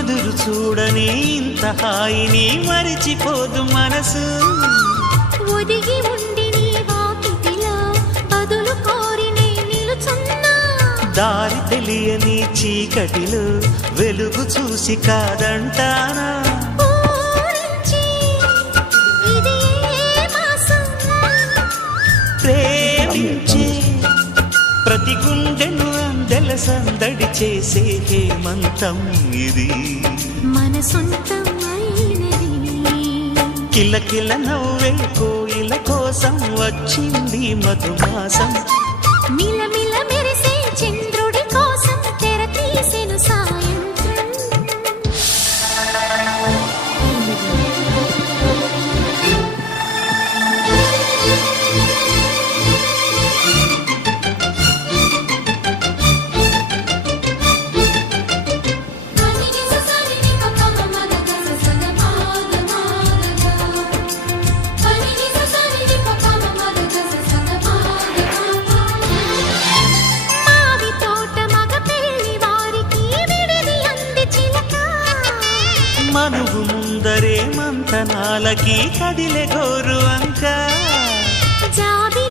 ఎదురు చూడని ఇంత హాయిని మరిచిపోదు మనసు. ఒదిగి ఉండి నీ వాకిటిలో బదులు కోరి నే నిలుచున్నా. దారి తెలియని చీకటిలో వెలుగు చూసి కాదంటానా. ఊరించి ఇది ఏ మాసం? ప్రేమించే ప్రతి గుండెను అందెల సందడి చేసే హేమంతం ఇది. మన సొంతం అయినది. కిలకిల నవ్వే కోయిల కోసం వచ్చింది మధుమాసం. మిలమిల మెరిసే చంద్రుడి కోసం తెర తీసెను సాయంత్రం. మనుగు ముందరే మంతనాలకి కదిలే గోరు అంక.